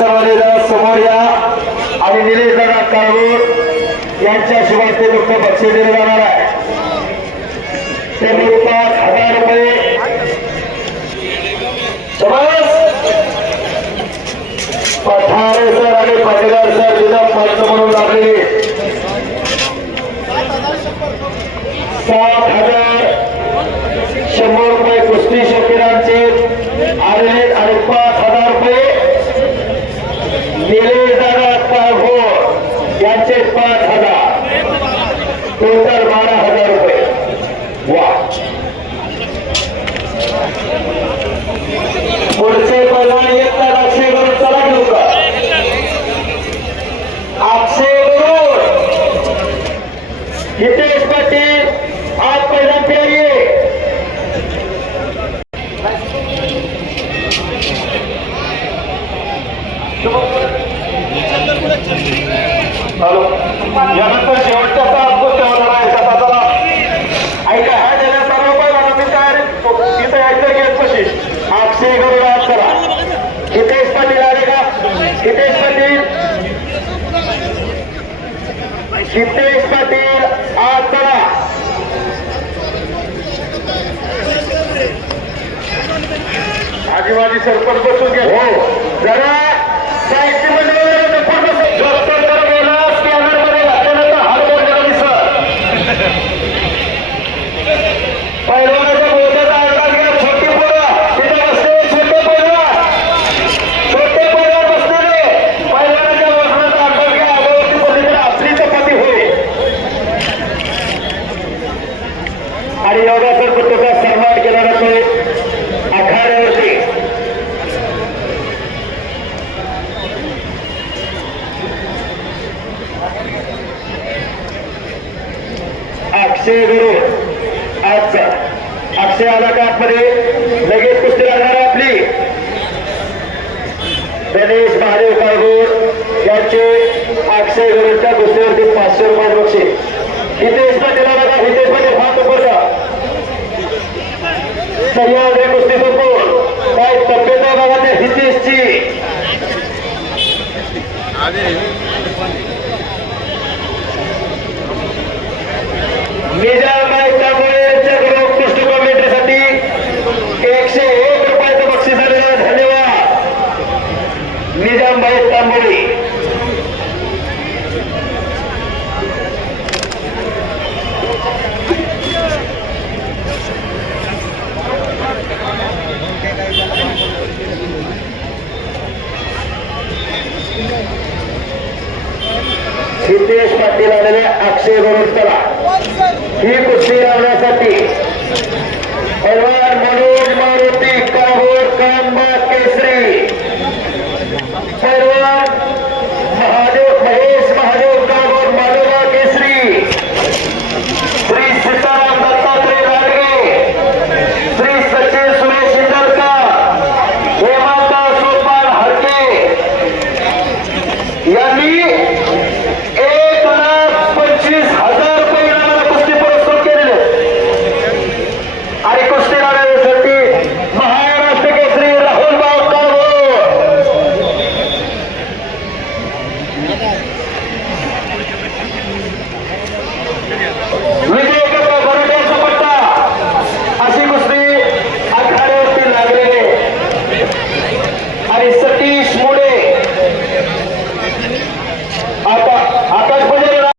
सर्वांनी समोर या. आणि निलेश दादा काळभोर यांच्या शिवाय ते लोक बक्षीस दिले जाणार आहे. त्यांनी पाच हजार रुपये. पठारे सर आणि पटेदार सर तिथं पंच म्हणून लागलेले. सात हजार शंभर रुपये कुस्ती शौकीरांचे आले आणि पाच हजार रुपये निलेश दादा काळभोर यांचे पाच हजार टोटल बारा हजार रुपये वा पुढचे पैलवान येतात अक्षय करून चला घेऊ का अक्षय करून हितेश पाटील आज पहिला प्याये हॅलो यानंतर शेवटचा तास गोष्ट होणार आहे का ऐका ह्या गेल्या सर्व पहिला मी तयारी तिथे ऐकलं घेत कशी अक्षय गरुड करा. हितेश पाटील आले का? हितेश पाटील हितेश पाटील चला. आजी माझी सरपंच बसून घ्या. हो. जरा साहित्य मंडळामध्ये पूर्ण अक्षय गुरु आजचा अक्षय आला का आतमध्ये? लगेच कुस्ती लागणार आपली. गणेश महादेव काळगोर यांचे अक्षय गुरुच्या कुस्तीवरती पाचशे रुपये बक्षीस. हितेश पाटील आला का? हितेश पाटील हा उपर का सह्याद्री कुस्ती संपवून काय तब्येत आहे बघा त्या हितेशची? सिद्धेश पाटील आलेले अक्षय गुरुस्थला ही कुस्ती लावण्यासाठी Sigue